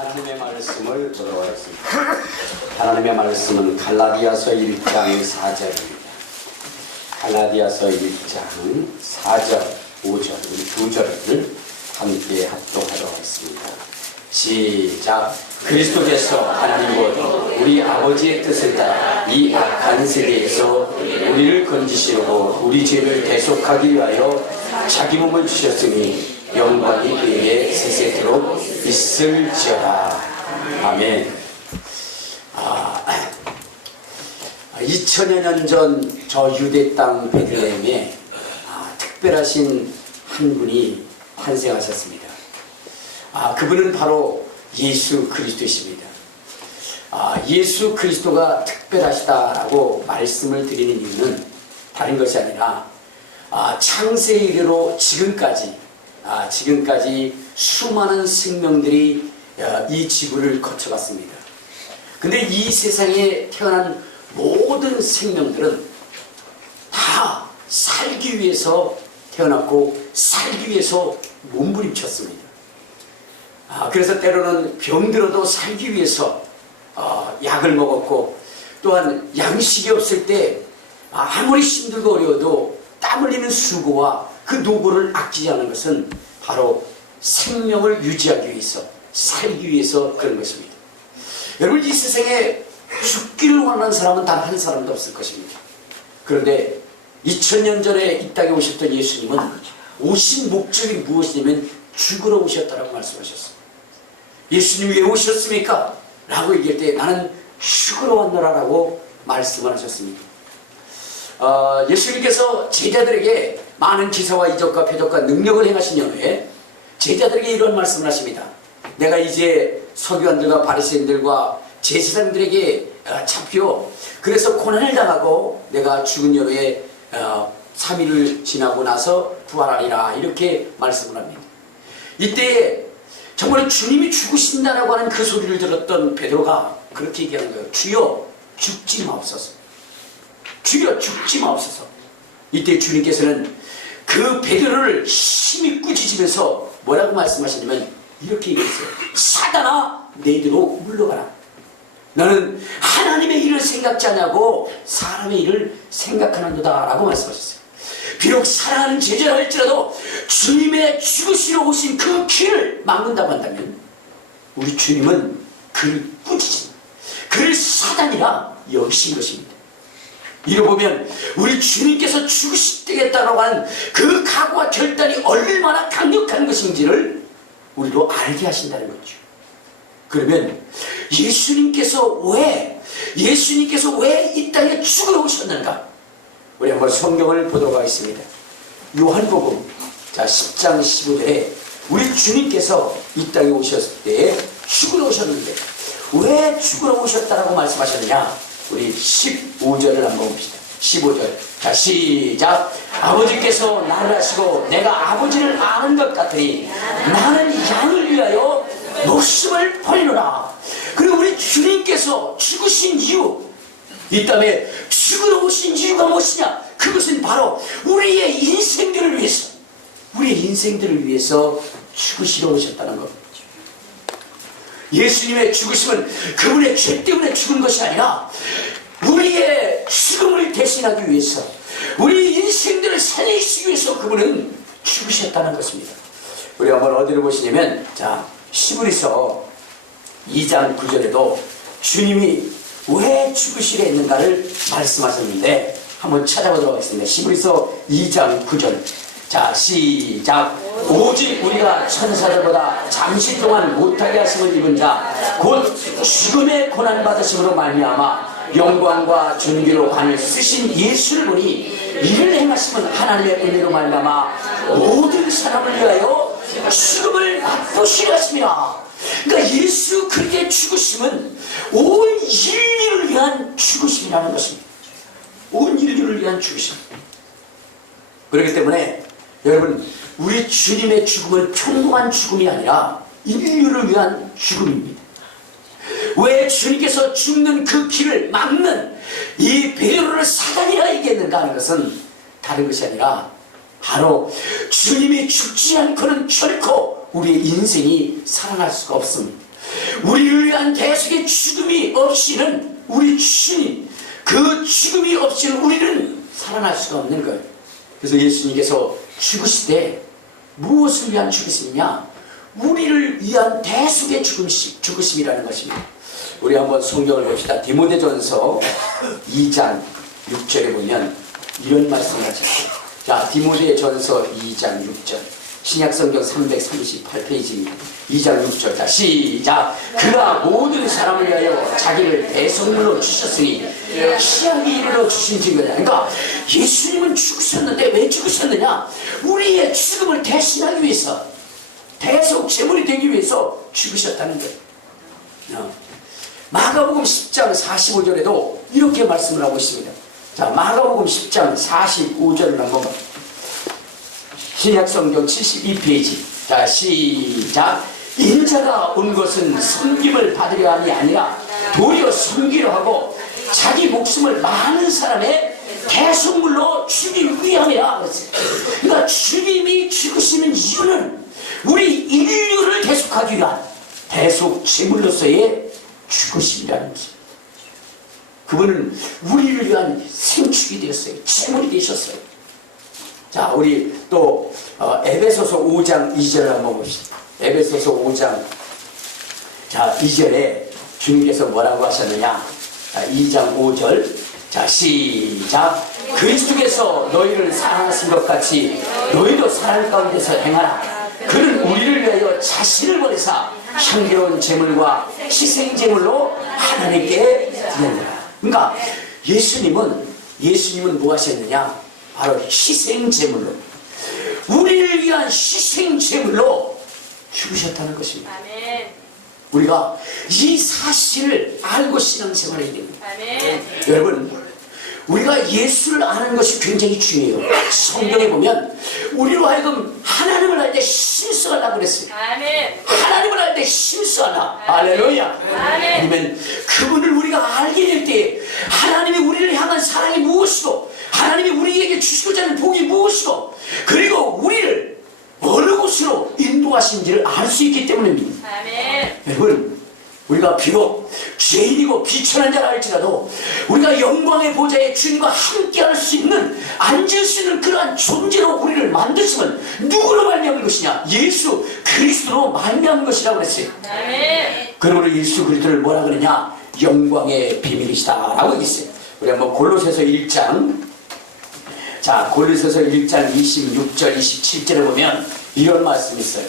하나님의 말씀을 보도록 하겠습니다. 하나님의 말씀은 갈라디아서 1장 4절입니다. 갈라디아서 1장 4절, 5절, 우리 두 절을 함께 합독하도록 하겠습니다. 시작. 그리스도께서 하나님과 우리 아버지의 뜻을 따라 이 악한 세계에서 우리를 건지시려고 우리 죄를 대속하기 위하여 자기 몸을 주셨으니 영광이 그에게 세세토록 있을지어다. 아멘. 2000여 년 전 저 유대 땅 베들레헴에 특별하신 한 분이 탄생하셨습니다. 그분은 바로 예수 그리스도이십니다. 예수 그리스도가 특별하시다라고 말씀을 드리는 이유는 다른 것이 아니라 창세 이래로 지금까지 수많은 생명들이 이 지구를 거쳐갔습니다. 근데 이 세상에 태어난 모든 생명들은 다 살기 위해서 태어났고 살기 위해서 몸부림쳤습니다. 그래서 때로는 병들어도 살기 위해서 약을 먹었고, 또한 양식이 없을 때 아무리 힘들고 어려워도 땀 흘리는 수고와 그 노고를 아끼지 않은 것은 바로 생명을 유지하기 위해서, 살기 위해서 그런 것입니다. 여러분, 이 세상에 죽기를 원하는 사람은 단 한 사람도 없을 것입니다. 그런데 2000년 전에 이 땅에 오셨던 예수님은 오신 목적이 무엇이냐면 죽으러 오셨다라고 말씀하셨습니다. 예수님이 왜 오셨습니까? 라고 얘기할 때 나는 죽으러 왔노라 라고 말씀을 하셨습니다. 예수님께서 제자들에게 많은 기사와 이적과 표적과 능력을 행하신 후에 제자들에게 이런 말씀을 하십니다. 내가 이제 서기관들과 바리새인들과 제사장들에게 잡혀 그래서 고난을 당하고 내가 죽은 여로에 3일을 지나고 나서 부활하리라, 이렇게 말씀을 합니다. 이때 정말 주님이 죽으신다라고 하는 그 소리를 들었던 베드로가 그렇게 얘기하는 거예요. 주여 죽지 마옵소서. 주여 죽지 마옵소서. 이때 주님께서는 그 베드로를 힘이 꾸짖으면서 뭐라고 말씀하시냐면 이렇게 얘기했어요. 사단아, 내 뒤로 물러가라. 너는 하나님의 일을 생각지 않냐고 사람의 일을 생각하는도다 라고 말씀하셨어요. 비록 사랑하는 제자라 할지라도 주님의 죽으시러 오신 그 길을 막는다고 한다면 우리 주님은 그를 꾸짖은, 그를 사단이라 여기신 것입니다. 이로 보면 우리 주님께서 죽으시겠다라고 하는 그 각오와 결단이 얼마나 강력한 것인지를 우리로 알게 하신다는 거죠. 그러면 예수님께서 왜 이 땅에 죽으러 오셨는가? 우리 한번 성경을 보도록 하겠습니다. 요한복음 10장 15절에 우리 주님께서 이 땅에 오셨을 때 죽으러 오셨는데 왜 죽으러 오셨다라고 말씀하셨느냐? 우리 15절을 한번 봅시다. 15절. 자, 시작. 아버지께서 나를 아시고 내가 아버지를 아는 것 같으니 나는 양을 위하여 목숨을 버리노라. 그리고 우리 주님께서 죽으신 이유, 이 땅에 죽으러 오신 이유가 무엇이냐? 그것은 바로 우리의 인생들을 위해서 죽으시러 오셨다는 겁니다. 예수님의 죽으심은 그분의 죄 때문에 죽은 것이 아니라 우리의 죽음을 대신하기 위해서, 우리 인생들을 살리시기 위해서 그분은 죽으셨다는 것입니다. 우리 한번 어디를 보시냐면 히브리서 2장 9절에도 주님이 왜 죽으시려 했는가를 말씀하셨는데 한번 찾아보도록 하겠습니다. 히브리서 2장 9절. 자, 시작. 오직 우리가 천사들보다 잠시 동안 못하게 하심을 입은 자 곧 죽음의 고난받으심으로 말미암아 영광과 존귀로 관을 쓰신 예수를 보니 이를 행하심은 하나님의 은혜로 말미암아 모든 사람을 위하여 죽음을 맛보시려 하심이라. 그러니까 예수 그리스도의 죽으심은 온 인류를 위한 죽으심이라는 것입니다. 온 인류를 위한 죽으심. 그렇기 때문에 여러분, 우리 주님의 죽음은 평범한 죽음이 아니라 인류를 위한 죽음입니다. 왜 주님께서 죽는 그 길을 막는 이 베드로를 사단이라 얘기했는가 하는 것은 다른 것이 아니라 바로 주님이 죽지 않고는 결코 우리의 인생이 살아날 수가 없습니다. 우리를 위한 대속의 죽음이 없이는 우리 주님, 그 죽음이 없이는 우리는 살아날 수가 없는 거예요. 그래서 예수님께서 죽으시되 무엇을 위한 죽으심이냐? 우리를 위한 대속의 죽으심이라는 것입니다. 우리 한번 성경을 봅시다. 디모데전서 2장 6절에 보면 이런 말씀을 하셨어요. 자, 디모데전서 2장 6절, 신약성경 338페이지입니다. 2장 6절. 자, 시작. 그가 모든 사람을 위하여 자기를 대속물로 주셨으니 희약이 이르러 주신 증거냐. 그러니까 예수님은 죽으셨는데 왜 죽으셨느냐? 우리의 죽음을 대신하기 위해서, 대속 제물이 되기 위해서 죽으셨다는 거예요. 마가복음 10장 45절에도 이렇게 말씀을 하고 있습니다. 자, 마가복음 10장 45절을 한번 봐. 신약성경 72페이지. 자, 시작. 인자가 온 것은 섬김을 받으려 함이 아니라 도리어 섬기려 하고 자기 목숨을 많은 사람의 대속물로 주기 위함이라 그랬어요. 그러니까 주님이 죽으시는 이유는 우리 인류를 대속하기 위한 대속 제물로서의 죽으심이라는 것입니다. 그분은 우리를 위한 생축이 되었어요. 제물이 되셨어요. 자, 우리 또 에베소서 5장 2절을 한번 봅시다. 에베소서 5장 자 2절에 주님께서 뭐라고 하셨느냐. 자, 2장 5절. 자, 시작. 그리스도께서 너희를 사랑하신 것 같이 너희도 사랑 가운데서 행하라. 그는 우리를 위하여 자신을 보내사 향기로운 제물과 희생 제물로 하나님께 드렸느라. 그러니까 예수님은 뭐 하셨느냐? 바로 희생 제물로, 우리를 위한 희생 제물로 죽으셨다는 것입니다. 아멘. 우리가 이 사실을 알고 신앙생활을 해야 됩니다. 아멘. 여러분, 우리가 예수를 아는 것이 굉장히 중요해요. 성경에 보면 우리로 하여금 하나님을 알 때 힘써하라고 그랬어요. 아멘. 하나님을 알 때 힘써하라. 할렐루야. 아멘. 아니면 그분을 우리가 알게 될 때 하나님이 우리를 향한 사랑이 무엇이고, 하나님이 우리에게 주시고자 하는 복이 무엇이고, 그리고 우리를 어느 곳으로 인도하신지를 알 수 있기 때문입니다. 아멘. 여러분, 우리가 비록 죄인이고 비천한 자라 할지라도 우리가 영광의 보좌에 주님과 함께 할 수 있는, 앉을 수 있는 그러한 존재로 우리를 만드심은 누구로 말미암은 것이냐? 예수 그리스도로 말미암은 것이라고 그랬어요. 아멘. 그러므로 예수 그리스도를 뭐라 그러냐? 영광의 비밀이시다 라고 얘기했어요. 우리 한번 골로새서 1장, 자, 골로새서 1장 26절 27절에 보면 이런 말씀이 있어요.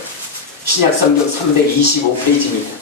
신약성경 325페이지입니다.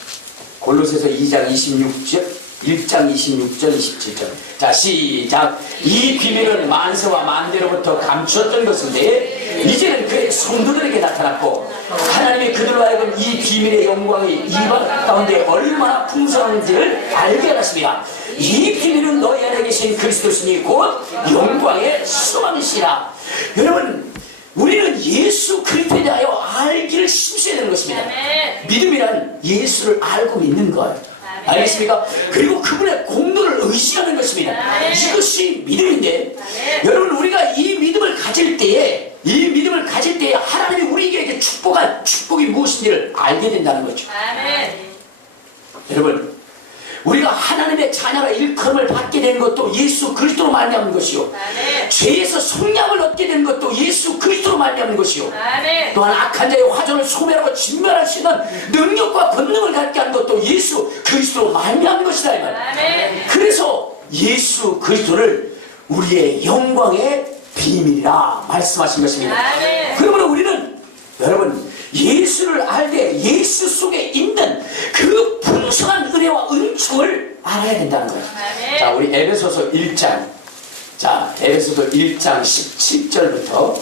골로새서 2장 26절, 1장 26절 27절. 자, 시작. 이 비밀은 만세와 만대로부터 감추었던 것인데 이제는 그의 성도들에게 나타났고 하나님이 그들로 하여금 이 비밀의 영광이 이방 가운데 얼마나 풍성한지를 알게 하셨습니다. 이 비밀은 너희 안에 계신 그리스도시니 곧 영광의 소망이시라. 여러분, 우리는 예수 그리스도에 대하여 알기를 힘써야 되는 것입니다. 아멘. 믿음이란 예수를 알고 믿는 것. 아멘. 알겠습니까? 그리고 그분의 공로를 의식하는 것입니다. 아멘. 이것이 믿음인데, 아멘. 여러분, 우리가 이 믿음을 가질 때에 하나님이 우리에게 축복이 무엇인지를 알게 된다는 거죠. 아멘. 여러분, 우리가 하나님의 자녀라 일컬음을 받게 된 것도 예수 그리스도로 말미암은 것이요, 아멘. 죄에서 속량을 얻게 된 것도 예수 그리스도로 말미암은 것이요, 아멘. 또한 악한 자의 화전을 소멸하고 진멸할 수 있는 능력과 권능을 갖게 한 것도 예수 그리스도로 말미암은 것이다 이 말이에요. 아멘. 그래서 예수 그리스도를 우리의 영광의 비밀이라 말씀하신 것입니다. 아멘. 그러므로 우리는, 여러분, 예수를 알 때 예수 속에 있는 그 풍성한 은혜와 은총을 알아야 된다는 거예요. 아멘. 자, 우리 에베소서 1장, 자, 에베소서 1장 17절부터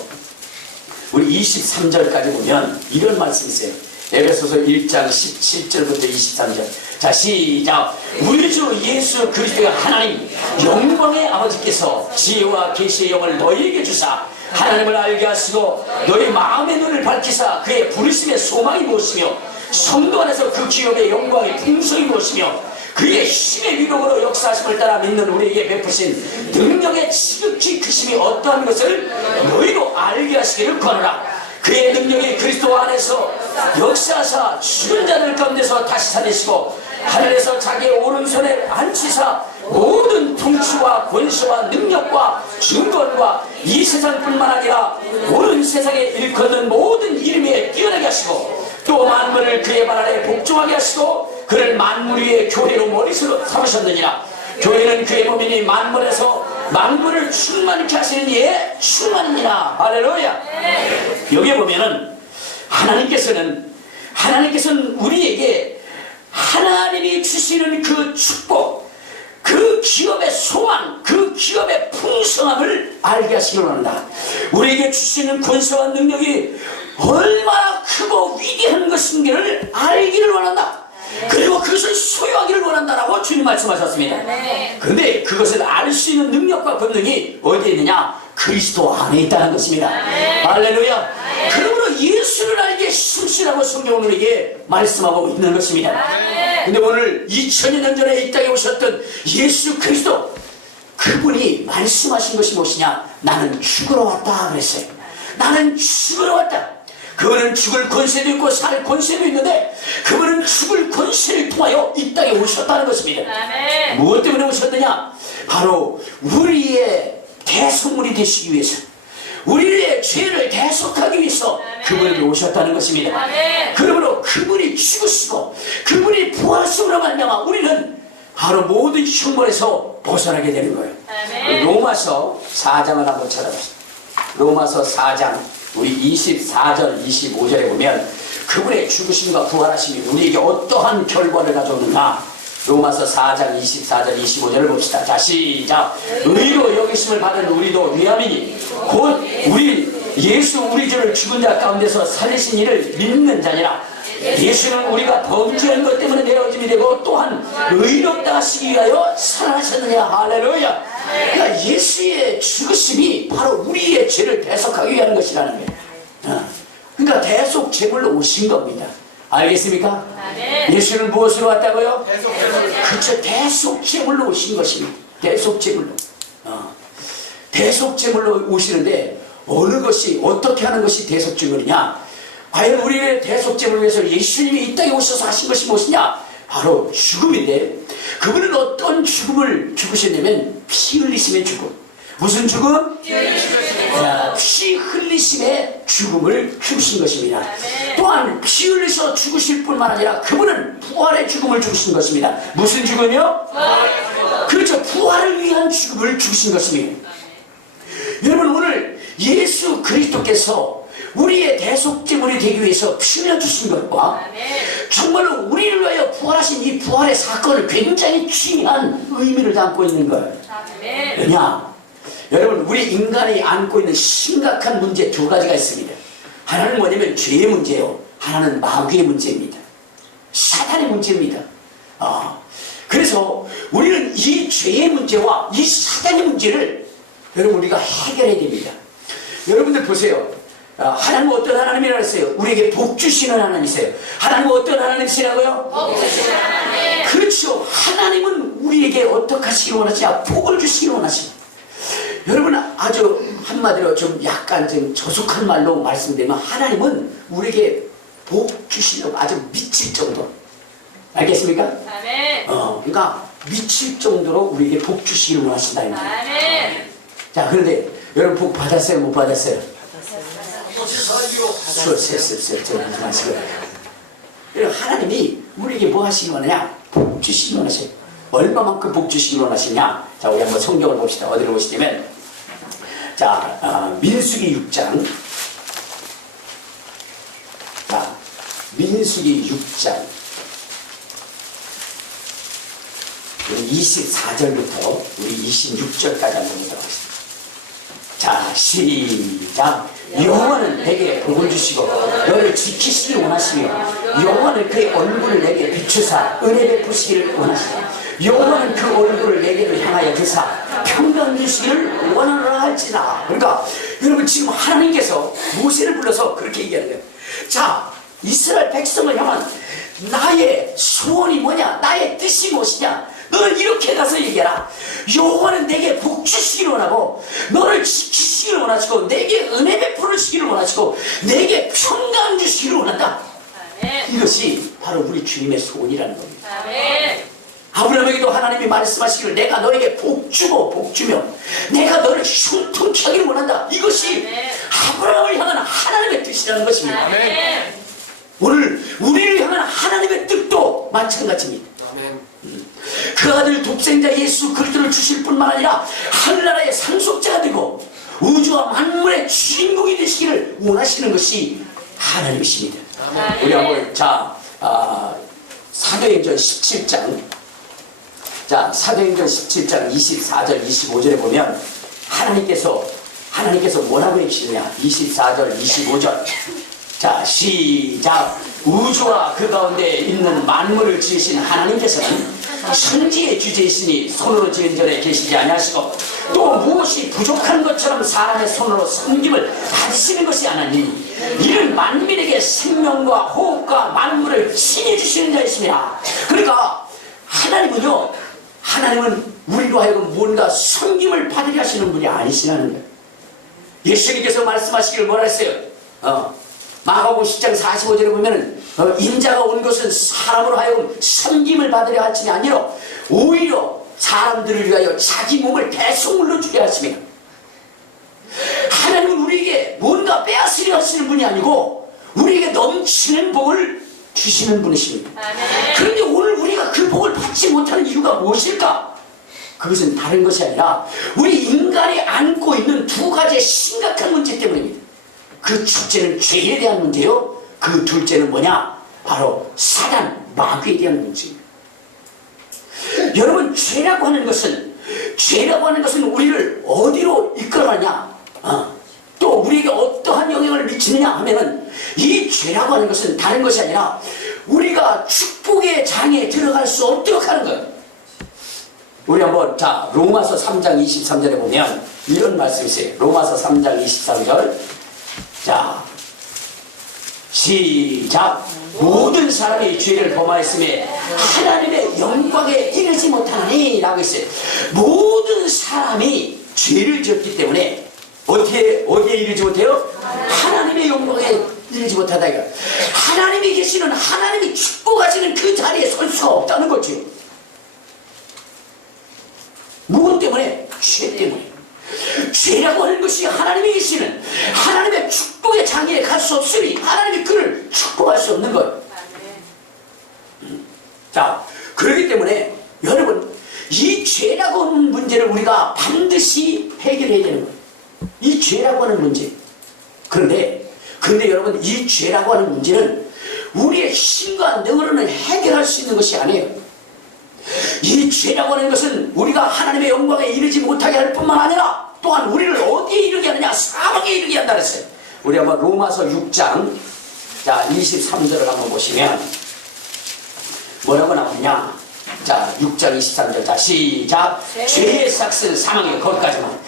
우리 23절까지 보면 이런 말씀이 있어요. 에베소서 1장 17절부터 23절. 자, 시작. 우리 주 예수 그리스도의 하나님 영광의 아버지께서 지혜와 계시의 영을 너희에게 주사 하나님을 알게 하시고 너희 마음의 눈을 밝히사 그의 부르심의 소망이 무엇이며 성도 안에서 그 기업의 영광의 풍성이 무엇이며 그의 힘의 위력으로 역사하심을 따라 믿는 우리에게 베푸신 능력의 지극히 크심이 어떠한 것을 너희로 알게 하시기를 권하라. 그의 능력이 그리스도 안에서 역사하사 죽은 자들 가운데서 다시 살리시고 하늘에서 자기의 오른손에 앉히사 모든 통치와 권세와 능력과 증권과 이 세상뿐만 아니라 온 세상에 일컫는 모든 이름에 뛰어나게 하시고 또 만물을 그의 발 아래 복종하게 하시고 그를 만물 위에 교회로 머리수로 삼으셨느니라. 교회는 그의 몸이니 만물에서 만물을 충만케 하시는 이의 충만이니라. 할렐루야. 여기 보면은 하나님께서는 우리에게 하나님이 주시는 그 축복, 그 기업의 소망, 그 기업의 풍성함을 알게 하시기를 원한다. 우리에게 주시는 권세와 능력이 얼마나 크고 위대한 것인지를 알기를 원한다. 그리고 그것을 소유하기를 원한다라고 주님 말씀하셨습니다. 그런데 그것을 알 수 있는 능력과 권능이 어디에 있느냐? 그리스도 안에 있다는 것입니다. 할렐루야. 그러므로 예수를 알게 심시라고 성경은 우리에게 말씀하고 있는 것입니다. 근데 오늘 2000년 전에 이 땅에 오셨던 예수 그리스도, 그분이 말씀하신 것이 무엇이냐? 나는 죽으러 왔다 그랬어요. 나는 죽으러 왔다. 그분은 죽을 권세도 있고 살 권세도 있는데 그분은 죽을 권세를 통하여 이 땅에 오셨다는 것입니다. 무엇 때문에 오셨느냐? 바로 우리의 대속물이 되시기 위해서, 우리의 죄를 대속하기 위해서 그분이 오셨다는 것입니다. 그러므로 그분이 죽으시고 그분이 부활하심으로 말미암아 우리는 바로 모든 형벌에서 벗어나게 되는 거예요. 로마서 4장을 한번 찾아보시죠. 로마서 4장 우리 24절 25절에 보면 그분의 죽으심과 부활하심이 우리에게 어떠한 결과를 가져오는가. 로마서 4장 24절 25절을 봅시다. 자, 시작. 의로 여기심을 받은 우리도 위함이니 곧 예수 우리 주를 죽은 자 가운데서 살리신 이를 믿는 자니라. 예수는 우리가 범죄한 것 때문에 내어짐이 되고 또한 의롭다 하시기 위하여 살아나셨느냐. 할렐루야. 그러니까 예수의 죽으심이 바로 우리의 죄를 대속하기 위한 것이라는 거예요. 그러니까 대속 제물로 오신 겁니다. 알겠습니까? 예수는 무엇으로 왔다고요? 그렇죠. 대속 제물로 오신 것입니다. 대속 제물로. 대속 제물로 오시는데 어느 것이, 어떻게 하는 것이 대속 제물이냐? 과연 우리의 대속 제물을 위해서 예수님이 이 땅에 오셔서 하신 것이 무엇이냐? 바로 죽음인데, 그분은 어떤 죽음을 죽으셨냐면 피 흘리심의 죽음. 무슨 죽음? 피 흘리심의 죽음을 죽으신 것입니다. 또한 피 흘리셔 죽으실 뿐만 아니라 그분은 부활의 죽음을 죽으신 것입니다. 무슨 죽음이요? 그렇죠. 부활을 위한 죽음을 죽으신 것입니다. 여러분, 오늘 예수 그리스도께서 우리의 대속제물이 되기 위해서 피 흘려주신 것과 정말로 우리를 위하여 부활하신 이 부활의 사건을 굉장히 중요한 의미를 담고 있는 거예요. 왜냐? 여러분, 우리 인간이 안고 있는 심각한 문제 두 가지가 있습니다. 하나는 뭐냐면 죄의 문제요, 하나는 마귀의 문제입니다. 사탄의 문제입니다. 그래서 우리는 이 죄의 문제와 이 사탄의 문제를 여러분 우리가 해결해야 됩니다. 여러분들 보세요. 하나님은 어떤 하나님이라고 했어요? 우리에게 복 주시는 하나님이세요. 하나님은 어떤 하나님이시라고요? 복 주시는 하나님. 그렇죠. 하나님은 우리에게 어떻게 하시기 원하시냐? 복을 주시기 원하십니다. 여러분, 아주 한마디로 좀 약간 좀 저속한 말로 말씀드리면 하나님은 우리에게 복 주시려고 아주 미칠 정도. 알겠습니까? 아멘. 그러니까 미칠 정도로 우리에게 복 주시기를 원하신다. 아멘. 자, 그런데 여러분 복 받았어요? 못 받았어요? 하나님이 우리에게 뭐 하시기 원하냐? 복 주시기 원하세요. 얼마만큼 복 주시기 원하시냐? 자, 우리 한번 성경을 봅시다. 어디로 보시냐면, 자, 민수기 6장. 자, 민수기 6장 24절부터 우리 26절까지 한번 보도록 하겠습니다. 자, 시작. 여호와는 내게 복을 주시고 너를 지키시길 원하시며 여호와는 그의 얼굴을 내게 비추사 은혜 베푸시기를 원하시며 여호와는 그 얼굴을 내게로 향하여 드사 평강 주시기를 원하노라 할지라. 그러니까 여러분, 지금 하나님께서 모세를 불러서 그렇게 얘기하는 거예요. 자, 이스라엘 백성을 향한 나의 소원이 뭐냐? 나의 뜻이 무엇이냐? 너는 이렇게 가서 얘기해라. 여호와는 내게 복 주시기를 원하고 너를 지키시기를 주시기를 원하시고 내게 은혜 베풀어 주시기를 원하시고 내게 평강 주시기를 원한다. 아멘. 이것이 바로 우리 주님의 소원이라는 겁니다. 아멘. 아브라함에게도 하나님이 말씀하시기를 내가 너에게 복 주고 복 주며 내가 너를 흉통케 하기를 원한다. 이것이 아멘. 아브라함을 향한 하나님의 뜻이라는 것입니다. 아멘. 오늘 우리를 향한 하나님의 뜻도 마찬가지입니다. 그 아들 독생자 예수 그리스도를 주실 뿐만 아니라 하늘나라의 상속자가 되고 우주와 만물의 주인공이 되시기를 원하시는 것이 하나님이십니다. 우리 한번 사도행전 17장 사도행전 17장 24절 25절에 보면 하나님께서 뭐라고 해주시느냐. 24절 25절 자 시작. 우주와 그 가운데 있는 만물을 지으신 하나님께서는 천지의 주제이시니 손으로 지은 전에 계시지 아니하시고 또 무엇이 부족한 것처럼 사람의 손으로 섬김을 가지시는 것이 아니니 이는 만민에게 생명과 호흡과 만물을 신이 주시는 자이십니다. 그러니까 하나님은 우리로 하여금 뭔가 섬김을 받으려 하시는 분이 아니시라는 거예요. 예수님께서 말씀하시기를 뭐라 했어요? 마가복음 10장 45절에 보면은 인자가 온 것은 사람으로 하여금 섬김을 받으려 하심이 아니라 오히려 사람들을 위하여 자기 몸을 대속물로 주게 하십니다. 하나님은 우리에게 뭔가 빼앗으려 하시는 분이 아니고 우리에게 넘치는 복을 주시는 분이십니다. 그런데 오늘 우리가 그 복을 받지 못하는 이유가 무엇일까? 그것은 다른 것이 아니라 우리 인간이 안고 있는 두 가지의 심각한 문제 때문입니다. 그 첫째는 죄에 대한 문제요. 그 둘째는 뭐냐? 바로 사단, 마귀에 대한 문제입니다. 여러분, 죄라고 하는 것은 우리를 어디로 이끌어가냐? 또 우리에게 어떠한 영향을 미치느냐 하면은 이 죄라고 하는 것은 다른 것이 아니라 우리가 축복의 장에 들어갈 수 없도록 하는 거예요. 우리 한번 로마서 3장 23절에 보면 이런 말씀이 있어요. 로마서 3장 23절 시작. 모든 사람이 죄를 범하였음에 하나님의 영광에 이르지 못하나니 라고 했어요. 모든 사람이 죄를 지었기 때문에 어디에 이르지 못해요? 하나님의 영광에 이르지 못하다. 하나님이 계시는, 하나님이 축복하시는 그 자리에 설 수가 없다는 거죠. 무엇 때문에? 죄 때문에. 죄라고 하는 것이 하나님이 계시는 하나님의 축복의 장애에 갈 수 없으니 하나님이 그를 축복할 수 없는 거예요. 그렇기 때문에 여러분, 이 죄라고 하는 문제를 우리가 반드시 해결해야 되는 거예요. 이 죄라고 하는 문제. 그런데 여러분, 이 죄라고 하는 문제는 우리의 힘과 능으로는 해결할 수 있는 것이 아니에요. 이 죄라고 하는 것은 우리가 하나님의 영광에 이르지 못하게 할 뿐만 아니라 또한 우리를 어디에 이르게 하느냐? 사망에 이르게 한다 그랬어요. 우리 한번 로마서 6장 23절을 한번 보시면 뭐라고 나오느냐? 6장 23절 시작. 죄의 삭은 사망이에요. 거기까지만.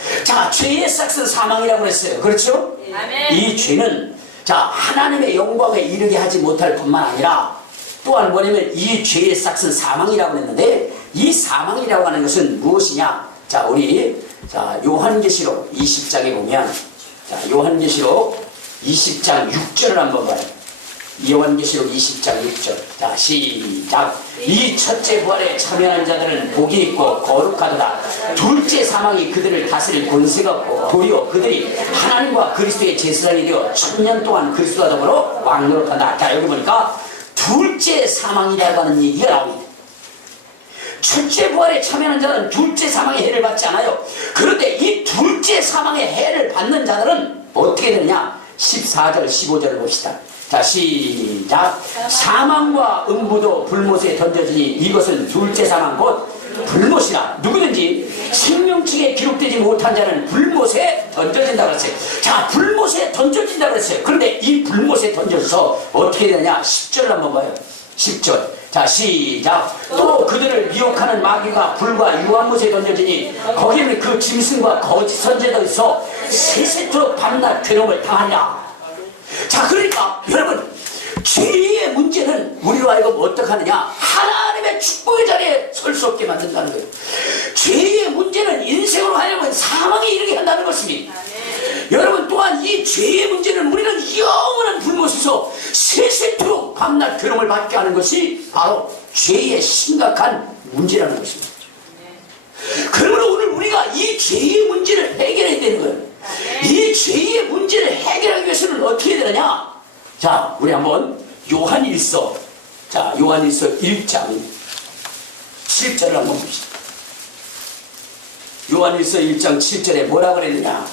죄의 삭은 사망이라고 그랬어요. 그렇죠? 아멘. 이 죄는 하나님의 영광에 이르게 하지 못할 뿐만 아니라 또한 뭐냐면 이 죄의 삭은 사망이라고 했는데 이 사망이라고 하는 것은 무엇이냐? 우리 요한계시록 20장에 보면 요한계시록 20장 6절을 한번 봐요. 요한계시록 20장 6절 시작. 이 첫째 부활에 참여한 자들은 복이 있고 거룩하도다. 둘째 사망이 그들을 다스릴 권세가 없고 도리어 그들이 하나님과 그리스도의 제사장이 되어 1000년 동안 그리스도와 더불어 왕노릇한다. 여기 보니까 둘째 사망이라고 하는 얘기가 나옵니다. 첫째 부활에 참여하는 자는 둘째 사망의 해를 받지 않아요. 그런데 이 둘째 사망의 해를 받는 자들은 어떻게 되느냐? 14절 15절을 봅시다. 시작. 사망과 음부도 불못에 던져지니 이것은 둘째 사망 곧 불못이라. 누구든지 생명책에 기록되지 못한 자는 불못에 던져진다고 했어요. 불못에 던져진다고 했어요. 그런데 이 불못에 던져서 어떻게 되냐? 10절을 한번 봐요. 10절. 시작. 또 그들을 미혹하는 마귀가 불과 유황못에 던져지니 거기는 그 짐승과 거짓 선지자도 있어 세세토록 밤낮 괴로움을 당하리라. 그러니까 여러분, 죄의 문제는 우리로 하여금 어떻게 하느냐? 하나님의 축복의 자리에 설 수 없게 만든다는 거예요. 죄의 문제는 인생으로 하여금 사망에 이르게 한다는 것입니다. 여러분 또한 이 죄의 문제는 우리는 영원한 불못에서 세세토록 밤낮 괴로움을 받게 하는 것이 바로 죄의 심각한 문제라는 것입니다. 그러므로 오늘 우리가 이 죄의 문제를 해결해야 되는 거예요. 이 죄의 문제를 해결하기 위해서는 어떻게 해야 되느냐? 자, 우리 한번 요한일서 1장 7절을 한번 봅시다. 요한일서 1장 7절에 뭐라 그랬느냐?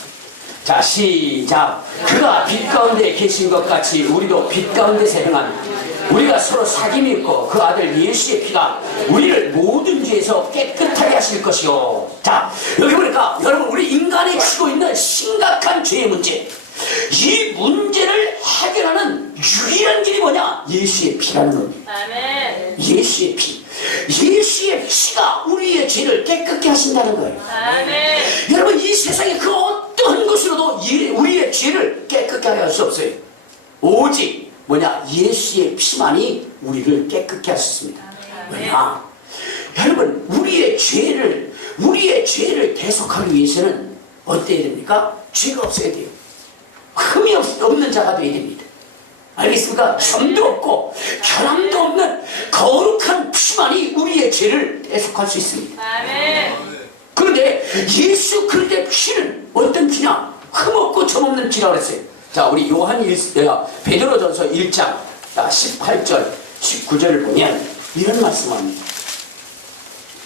자, 시작. 그가 빛 가운데 계신 것 같이 우리도 빛 가운데서 행한 우리가 서로 사귐이 있고 그 아들 예수의 피가 우리를 모든 죄에서 깨끗하게 하실 것이요. 자, 여기 보니까 여러분 우리 인간이 지고 있는 심각한 죄의 문제, 이 문제를 해결하는 유일한 길이 뭐냐? 예수의 피라는 겁니다. 아멘. 예수의 피. 예수의 피가 우리의 죄를 깨끗게 하신다는 거예요. 아멘. 여러분 이 세상에 그 어떤 것으로도 우리의 죄를 깨끗게 할 수 없어요. 오직 뭐냐? 예수의 피만이 우리를 깨끗게 하셨습니다. 왜냐? 여러분 우리의 죄를 대속하기 위해서는 어때야 됩니까? 죄가 없어야 돼요. 흠이 없는 자가 되어야 됩니다. 알겠습니까? 점도 없고 결함도 없는 거룩한 피만이 우리의 죄를 대속할 수 있습니다. 그런데 예수 그리스도의 피는 어떤 피냐? 흠없고 점없는 피라고 그랬어요. 자, 우리 베드로전서 1장 18절 19절을 보면 이런 말씀합니다.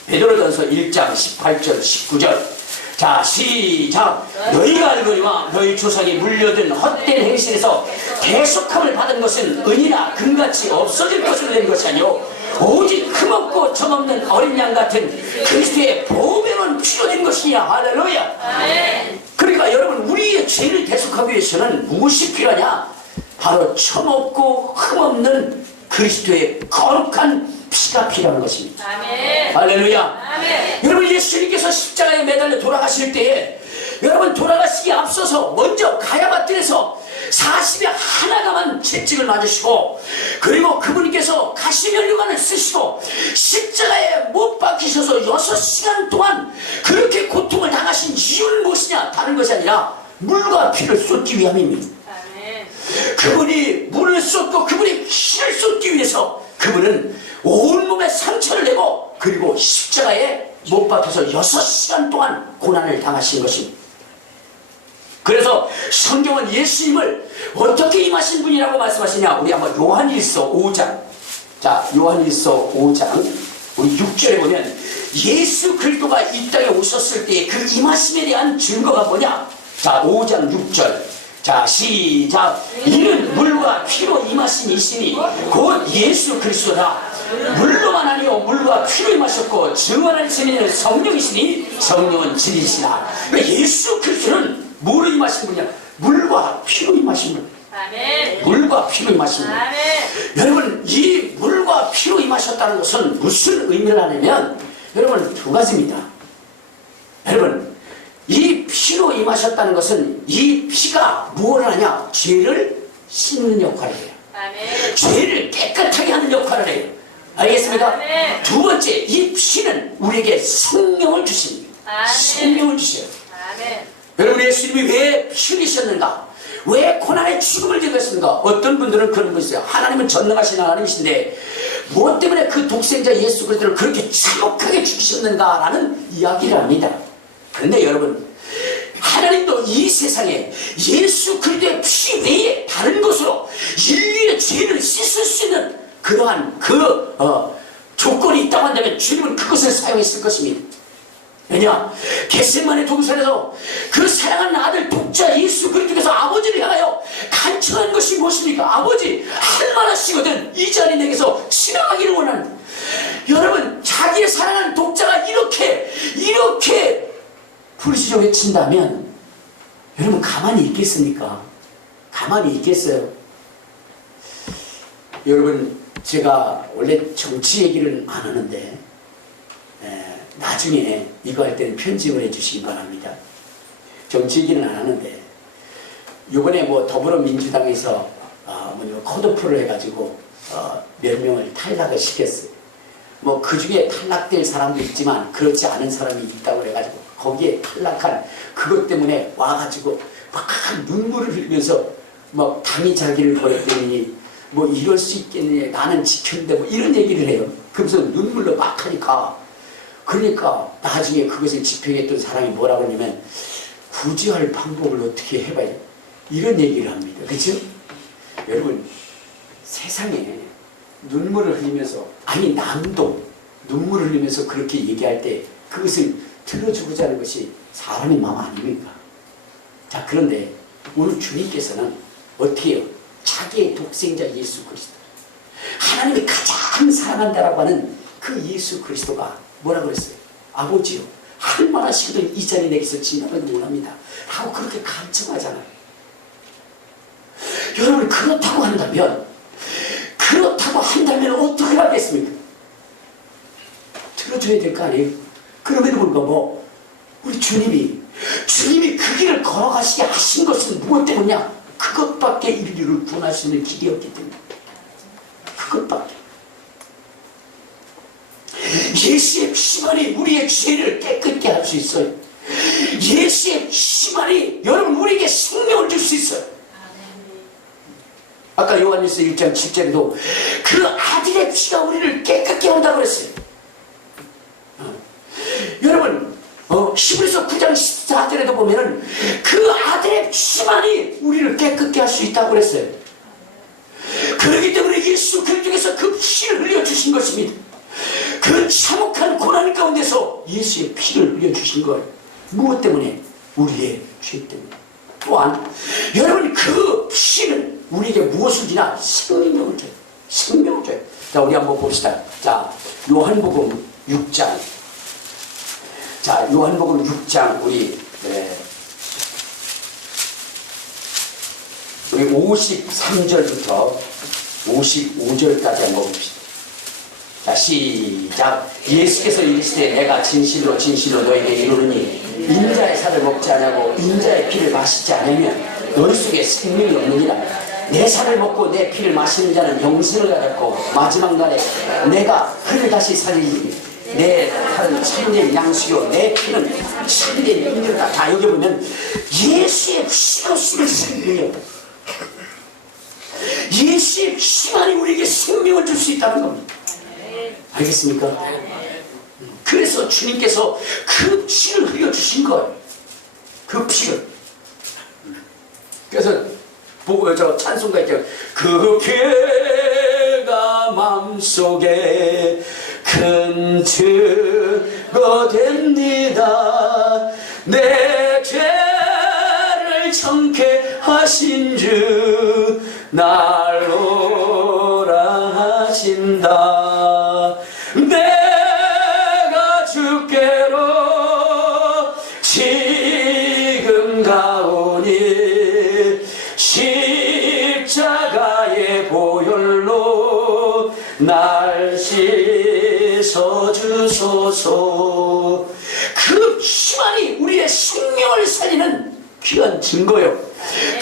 베드로전서 1장 18절 19절. 자, 시작. 너희가 알거니와 너희 조상이 물려든 헛된 행실에서 대속함을 받은 것은 은이나 금같이 없어질 것으로 된 것이 아니오 오직 흠없고 점없는 어린 양 같은 그리스도의 보배로운 피로 된 것이냐. 할렐루야. 아멘. 그러니까 여러분 우리의 죄를 대속하기 위해서는 무엇이 필요하냐? 바로 점없고 흠없는 그리스도의 거룩한 피가 필요한 것입니다. 아멘. 할렐루야. 아멘. 여러분 예수님께서 십자가에 매달려 돌아가실 때에 여러분 돌아가시기 앞서서 먼저 가야밭들에서 40에 하나가만 채찍을 맞으시고 그리고 그분께서 가시면류관을 쓰시고 십자가에 못 박히셔서 6시간 동안 그렇게 고통을 당하신 이유는 무엇이냐? 다른 것이 아니라 물과 피를 쏟기 위함입니다. 아멘. 그분이 물을 쏟고 그분이 피를 쏟기 위해서 그분은 온몸에 상처를 내고 그리고 십자가에 못 박혀서 6시간 동안 고난을 당하신 것입니다. 그래서 성경은 예수님을 어떻게 임하신 분이라고 말씀하시냐? 우리 한번 요한일서 5장. 자, 요한일서 5장 우리 6절에 보면 예수 그리스도가 이 땅에 오셨을 때 그 임하심에 대한 증거가 뭐냐? 자, 5장 6절. 자, 시작. 이는 물과 피로 임하신 이시니 곧 예수 그리스도다. 물로만 아니요 물과 피로 임하셨고 증언할 세미는 성령이시니 성령은 진리시라. 그러니까 예수 그리스도는 뭐로 임하신 분이냐? 물과 피로 임하신 분. 아멘. 물과 피로 임하신 분. 아멘. 여러분 이 물과 피로 임하셨다는 것은 무슨 의미를 하냐면 여러분 두 가지입니다. 여러분 이 피로 임하셨다는 것은 이 피가 무엇을 하냐? 죄를 씻는 역할을 해요. 아멘. 죄를 깨끗하게 하는 역할을 해요. 알겠습니까? 아멘. 두 번째, 이 피는 우리에게 생명을 주십니다. 아멘. 생명을 주셔요. 아멘. 여러분 예수님이 왜 피 흘리셨는가? 왜 고난의 죽음을 지었습니까? 어떤 분들은 그런 분 있어요. 하나님은 전능하신 하나님이신데 무엇 때문에 그 독생자 예수 그리스도를 그렇게 참혹하게 죽이셨는가라는 이야기를 합니다. 그런데 여러분 하나님도 이 세상에 예수 그리스도의 피 외에 다른 것으로 인류의 죄를 씻을 수 있는 그러한 조건이 있다고 한다면 주님은 그것을 사용했을 것입니다. 왜냐? 겟세마네 동산에서 그 사랑하는 아들 독자 예수 그리스도께서 아버지를 향하여 간청한 것이 무엇입니까? 아버지 할만하시거든 이 잔이 내게서 지나가기를 원하는. 여러분 자기의 사랑하는 독자가 이렇게 부르짖어 외친다면 여러분 가만히 있겠습니까? 가만히 있겠어요? 여러분 제가 원래 정치 얘기를 안 하는데 나중에 이거 할 때는 편집을 해주시기 바랍니다. 정치 얘기는 안 하는데 이번에 뭐 더불어민주당에서 컷오프를 해가지고 몇 명을 탈락을 시켰어요. 뭐 그 중에 탈락될 사람도 있지만 그렇지 않은 사람이 있다고 해가지고 거기에 탈락한 그것 때문에 와가지고 막 눈물을 흘리면서 막 당이 자기를 버렸더니 뭐 이럴 수 있겠느냐, 나는 지켰는데 뭐 이런 얘기를 해요. 그러면서 눈물로 막 하니까, 그러니까 나중에 그것을 집행했던 사람이 뭐라고 하냐면 구제할 방법을 어떻게 해봐야 돼, 이런 얘기를 합니다. 그렇죠? 여러분, 세상에 눈물을 흘리면서, 아니 남도 눈물을 흘리면서 그렇게 얘기할 때 그것을 들어주고자 하는 것이 사람의 마음 아닙니까? 자, 그런데 오늘 주님께서는 어떻게 해요? 자기의 독생자 예수 그리스도, 하나님이 가장 사랑한다라고 하는 그 예수 그리스도가 뭐라 그랬어요? 아버지요, 할만하시거든 이 자리 내게서 지나가기 원합니다 라고 그렇게 간청하잖아요. 여러분, 그렇다고 한다면 어떻게 하겠습니까? 들어줘야 될 거 아니에요? 그럼에도 불구하고 우리 주님이 그 길을 걸어가시게 하신 것은 무엇 때문이냐? 그것밖에 인류를 구원할 수 있는 길이었기 때문에. 그것밖에. 예수의 피만이 우리의 죄를 깨끗게 할 수 있어요. 예수의 피만이 여러분 우리에게 생명을 줄 수 있어요. 아까 요한일서 1장 7절에도 그 아들의 피가 우리를 깨끗게 한다고 그랬어요. 여러분, 히브리서 9장 14절에도 보면은 그 아들의 피만이 우리를 깨끗게 할 수 있다고 그랬어요. 그렇기 때문에 예수 그리스도께서 그 피를 흘려주신 것입니다. 그 참혹한 고난 가운데서 예수의 피를 흘려주신 거예요. 무엇 때문에? 우리의 죄 때문에. 또한 여러분, 그 피는 우리에게 무엇을 주나? 생명을 줘요. 생명을 줘요. 자, 우리 한번 봅시다. 자, 요한복음 6장. 자, 요한복음 6장 우리 53절부터 55절까지 한번 봅시다. 자, 시작. 예수께서 이르시되 내가 진실로 진실로 너에게 이르노니 인자의 살을 먹지 않고 인자의 피를 마시지 않으면 너희 속에 생명이 없느니라. 내 살을 먹고 내 피를 마시는 자는 영생을 얻고 마지막 날에 내가 그를 다시 살리니 내 살은 참된 양수요 내 피는 참된 인이다. 자, 여기 보면 예수의 피가 우리에게 생명이에요. 예수의 피만이 우리에게 생명을 줄 수 있다는 겁니다. 알겠습니까? 그래서 주님께서 그 피를 흘려주신 거예요. 그 피를. 그래서 보고 저 찬송가 있죠. 그 피가 마음속에 큰 증거 됩니다. 내 죄를 정케 하신 주 날 오라 하신다. 내가 주께로 지금 가오니 십자가의 보혈로 날 씻어주소서. 그 피만이 우리의 생명을 살리는 귀한 증거요.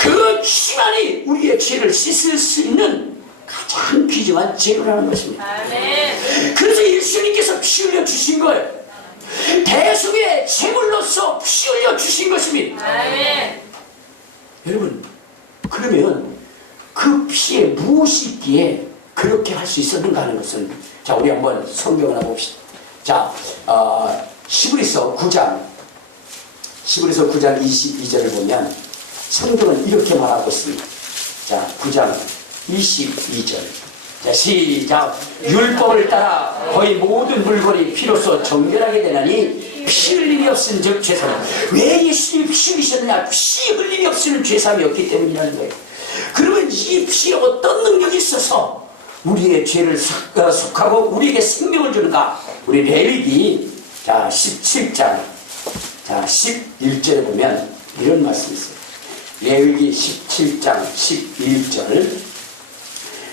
그 피만이 우리의 죄를 씻을 수 있는 가장 귀중한 재료라는 것입니다. 아멘. 그래서 예수님께서 피 흘려 주신 거예요. 대속의 제물로서 피 흘려 주신 것입니다. 아멘. 여러분, 그러면 그 피에 무엇이 있기에 그렇게 할 수 있었는가 하는 것은, 자, 우리 한번 성경을 한번 봅시다. 자, 히브리서 9장 22절을 보면 성경은 이렇게 말하고 있습니다. 자, 9장 22절. 자, 시작. 율법을 따라 거의 모든 물건이 피로써 정결하게 되나니 피 흘림이 없은 즉 죄사함. 왜 예수님이 피 흘리셨느냐? 피 흘림이 없으면 죄사함이 없기 때문이라는 거예요. 그러면 이 피에 어떤 능력이 있어서 우리의 죄를 속하고 우리에게 생명을 주는가? 우리 레위기 자 17장 자 11절에 보면 이런 말씀이 있어요. 레위기 17장 11절.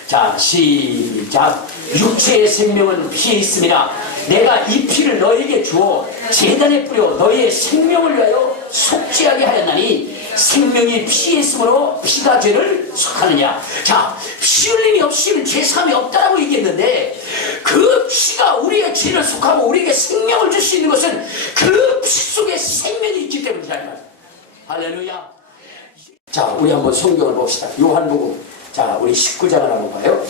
자, 시작. 육체의 생명은 피에 있음이라 내가 이 피를 너에게 주어 제단에 뿌려 너희의 생명을 위하여 속죄하게 하였나니 생명이 피에 있으므로 피가 죄를 속하느냐. 자, 피 흘림이 없으면 죄사함이 없다라고 얘기했는데 그 피가 우리의 죄를 속하고 우리에게 생명을 줄 수 있는 것은 그 피 속에 생명이 있기 때문이다. 할렐루야. 자, 우리 한번 성경을 봅시다. 요한복음. 자, 우리 19장을 한번 봐요.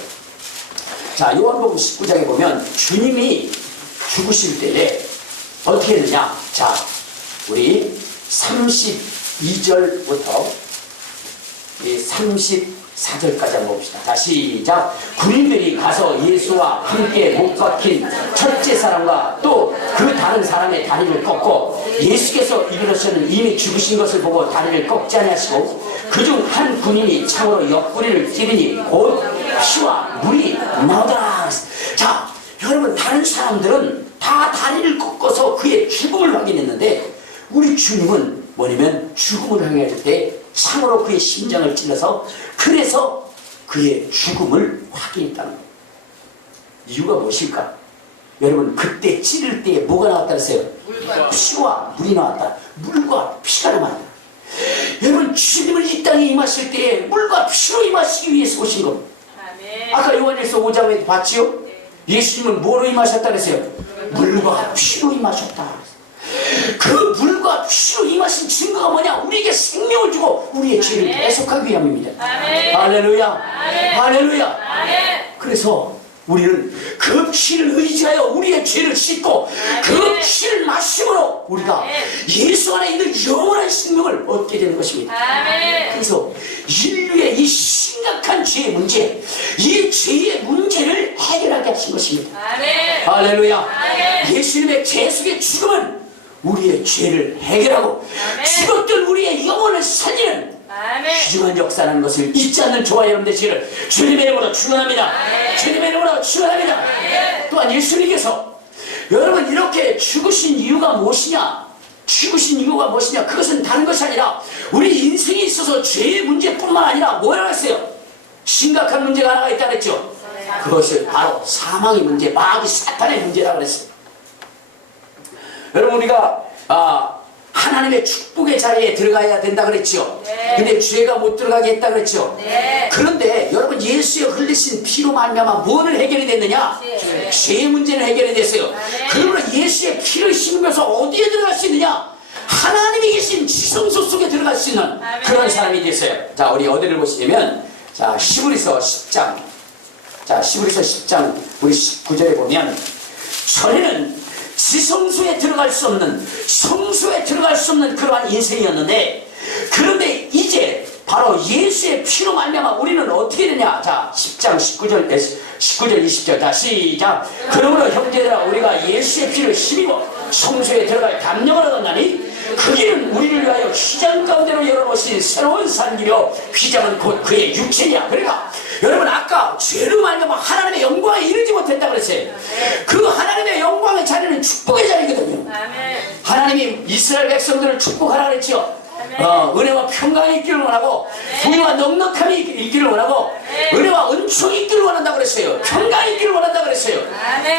자, 요한복음 19장에 보면 주님이 죽으실 때에 어떻게 했느냐. 자, 우리 32절부터 34절까지 한번 봅시다. 자, 시작. 군인들이 가서 예수와 함께 못 박힌 첫째 사람과 또 그 다른 사람의 다리를 꺾고 예수께서 이르러서는 이미 죽으신 것을 보고 다리를 꺾지 아니하시고 그중 한 군인이 창으로 옆구리를 찌르니 곧 피와 물이 나오더라. 자, 여러분, 다른 사람들은 다 다리를 꺾어서 그의 죽음을 확인했는데 우리 주님은 뭐냐면 죽음을 향할 때 창으로 그의 심장을 찔러서 그래서 그의 죽음을 확인했다는 거예요. 이유가 무엇일까? 여러분, 그때 찌를 때 뭐가 나왔다 그랬어요? 피와 물이 나왔다. 물과 피가 나왔다. 여러분, 주님을 이 땅에 임하실 때 물과 피로 임하시기 위해서 오신 겁니다. 아까 요한일서 5장에 봤지요? 예수님은 뭐로 임하셨다 그랬어요? 물과 피로 임하셨다. 그 물과 피로 임하신 증거가 뭐냐? 우리에게 생명을 주고 우리의 죄를 대속하기 위함입니다. 할렐루야. 할렐루야. 그래서 우리는 그 피를 의지하여 우리의 죄를 씻고 그 피를 마심으로 우리가 예수 안에 있는 영원한 생명을 얻게 되는 것입니다. 그래서 인류의 이 심각한 죄의 문제, 이 죄의 문제를 해결하게 하신 것입니다. 할렐루야. 예수님의 재수의 죽음은 우리의 죄를 해결하고 죽었던 우리의 영혼을 살리는 귀중한 역사라는 것을 잊지 않는 저와 여러분 되시기를 주님의 이름으로 축원합니다. 주님의 이름으로 축원합니다. 또한 예수님께서 여러분 이렇게 죽으신 이유가 무엇이냐? 죽으신 이유가 무엇이냐? 그것은 다른 것이 아니라 우리 인생에 있어서 죄의 문제뿐만 아니라 뭐라고 했어요? 심각한 문제가 하나가 있다고 했죠? 그것은 바로 사망의 문제, 마귀 사탄의 문제라고 그랬어요. 여러분, 우리가 하나님의 축복의 자리에 들어가야 된다 그랬죠. 근데 죄가 못 들어가게 했다 그랬죠. 그런데 여러분, 예수의 흘리신 피로 말미암아 무엇을 해결이 됐느냐? 죄의 문제는 해결이 됐어요. 그러므로 예수의 피를 힘입어서 어디에 들어갈 수 있느냐? 하나님이 계신 지성소 속에 들어갈 수 있는 그런 사람이 됐어요. 자, 우리 어디를 보시냐면 자, 히브리서 10장. 자, 히브리서 10장 우리 19절에 보면 전에는 지성소에 들어갈 수 없는, 성소에 들어갈 수 없는 그러한 인생이었는데, 그런데 이제 바로 예수의 피로 말미암아 우리는 어떻게 되냐? 자, 10장 19절 20절. 자, 시작. 그러므로 형제들아, 우리가 예수의 피를 힘입어 성소에 들어갈 담력을 얻었나니 그 길은 우리를 위하여 휘장 가운데로 열어놓으신 새로운 산길이요 휘장은 곧 그의 육체냐. 그러니까 여러분, 아까 죄로 말미암아 하나님의 영광에 이르지 못했다고 그랬어요. 그 하나님의 영광의 자리는 축복의 자리거든요. 하나님이 이스라엘 백성들을 축복하라 그랬죠. 은혜와 평강이 있기를 원하고 부유와 넉넉함이 있기를 원하고 은혜와 은총이 있기를 원한다고 그랬어요. 평강이 있기를 원한다고 그랬어요.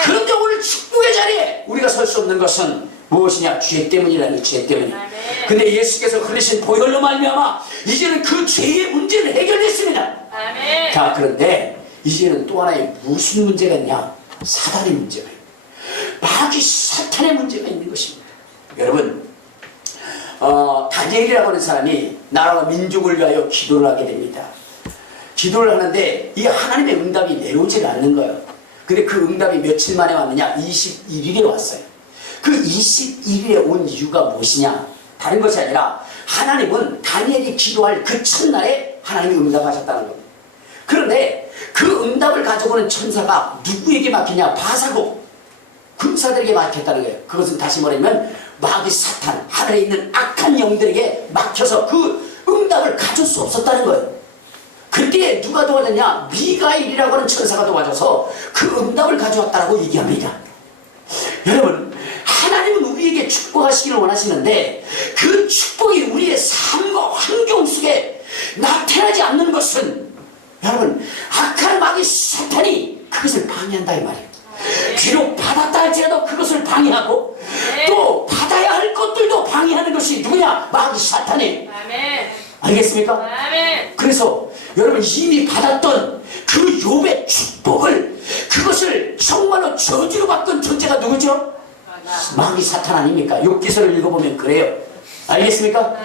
그런데 오늘 축복의 자리에 우리가 설 수 없는 것은 무엇이냐? 죄 때문이라는, 죄 때문이에요. 근데 예수께서 흘리신 보혈로 말미암아 이제는 그 죄의 문제는 해결됐습니다. 자, 그런데 이제는 또 하나의 무슨 문제가 있냐? 사단의 문제가 있어요. 마귀 사탄의 문제가 있는 것입니다. 여러분, 다니엘이라고 하는 사람이 나라와 민족을 위하여 기도를 하게 됩니다. 기도를 하는데 이 하나님의 응답이 내려오지가 않는 거예요. 근데 그 응답이 며칠 만에 왔느냐? 21일에 왔어요. 그 21일에 온 이유가 무엇이냐? 다른 것이 아니라 하나님은 다니엘이 기도할 그 첫날에 하나님이 응답하셨다는 겁니다. 그런데 그 응답을 가져오는 천사가 누구에게 맡기냐? 바사고 군사들에게 맡겼다는 거예요. 그것은 다시 말하면 마귀 사탄, 하늘에 있는 악한 영들에게 맡겨서 그 응답을 가져올 수 없었다는 거예요. 그때 누가 도와줬냐? 미가엘이라고 하는 천사가 도와줘서 그 응답을 가져왔다라고 얘기합니다. 여러분, 하나님은 우리에게 축복하시기를 원하시는데 그 축복이 우리의 삶과 환경 속에 나타나지 않는 것은 여러분, 악한 마귀 사탄이 그것을 방해한다 이 말이에요. 비록 받았다 할지라도 그것을 방해하고 또 받아야 할 것들도 방해하는 것이 누구냐? 마귀 사탄이에요. 알겠습니까? 그래서 여러분, 이미 받았던 그 욥의 축복을, 그것을 정말로 저주로 바꾼 존재가 누구죠? 마귀 사탄 아닙니까? 욥기서를 읽어보면 그래요. 알겠습니까?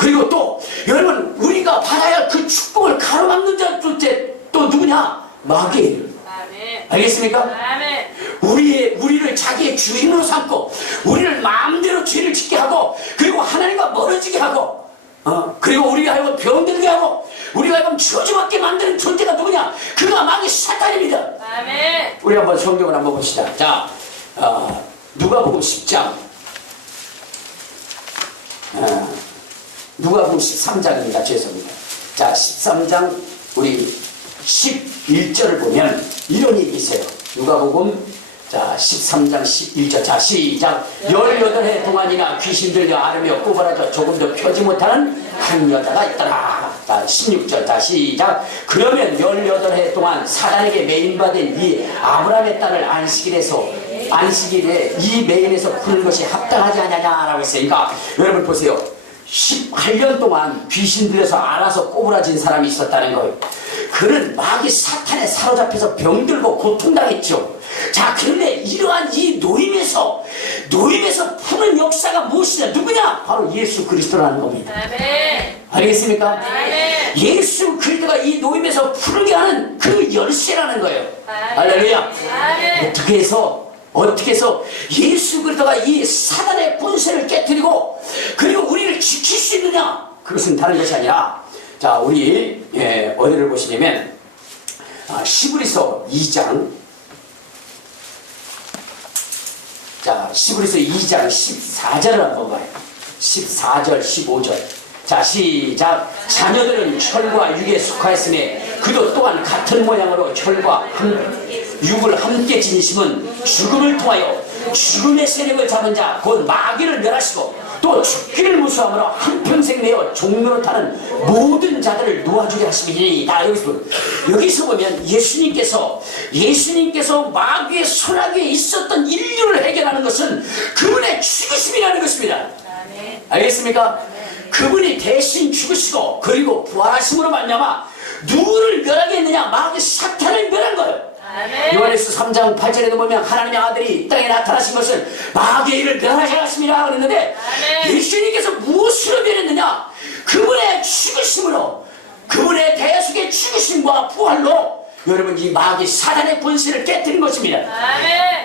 그리고 또 여러분 우리가 받아야 할 그 축복을 가로막는 자 둘째 또 누구냐? 마귀를. 알겠습니까? 우리를 자기의 주인으로 삼고 우리를 마음대로 죄를 짓게 하고 그리고 하나님과 멀어지게 하고 그리고 우리가 하여금 병들게 하고 우리가 하여금 저주받게 만드는 존재가 누구냐? 그가 마귀 사탄입니다. 아멘. 우리 한번 성경을 한번 봅시다. 자, 누가복음 10장 누가복음 13장입니다. 죄송합니다. 자, 13장 우리 11절을 보면 이런 얘기 있어요. 누가복음 자 13장 11절 자 시작. 18해 동안이나 귀신 들려 앓으며 꼬부라져 조금도 펴지 못하는 한 여자가 있더라. 자 16절 자 시작. 그러면 18해 동안 사단에게 매인받은 이 아브라함의 딸을 안식일에 이 매인에서 푸는 것이 합당하지 않냐라고 했어요. 그러니까 여러분 보세요. 18년 동안 귀신 들려서 알아서 꼬부라진 사람이 있었다는 거예요. 그는 마귀 사탄에 사로잡혀서 병들고 고통당했죠. 자, 그런데 이러한 이 노임에서 푸는 역사가 무엇이냐? 누구냐? 바로 예수 그리스도라는 겁니다. 아멘. 알겠습니까? 아멘. 예수 그리스도가 이 노임에서 푸르게 하는 그 열쇠라는 거예요. 할렐루야. 아멘. 어떻게 해서 예수 그리스도가 이 사단의 본세를 깨뜨리고 그리고 우리를 지킬 수 있느냐? 그것은 다른 것이 아니라 자, 우리 어디를 보시냐면 시브리서 2장 자, 시브리서 2장 14절을 한번 봐요. 14절 15절 자 시작. 자녀들은 혈과 육에 속하였으니 그도 또한 같은 모양으로 혈과 육을 함께 지니심은 죽음을 통하여 죽음의 세력을 잡은 자 곧 마귀를 멸하시고 또 죽기를 무수함으로 한평생 내어 종로로 타는 모든 자들을 놓아주게 하시니 여기서 보면 예수님께서 마귀의 손아귀에 있었던 인류를 해결하는 것은 그분의 죽으심이라는 것입니다. 알겠습니까? 그분이 대신 죽으시고 그리고 부활하심으로 말미암아 누구를 멸하게 했느냐? 마귀 사탄을 멸한 거예요. 요한일서 3장 8절에도 보면 하나님의 아들이 이 땅에 나타나신 것은 마귀의 일을 멸하게 하셨습니다 그랬는데 예수님께서 무엇으로 멸했느냐? 그분의 죽으심으로 그분의 대속의 죽으심과 부활로 여러분 이 마귀 사단의 본세를 깨뜨린 것입니다.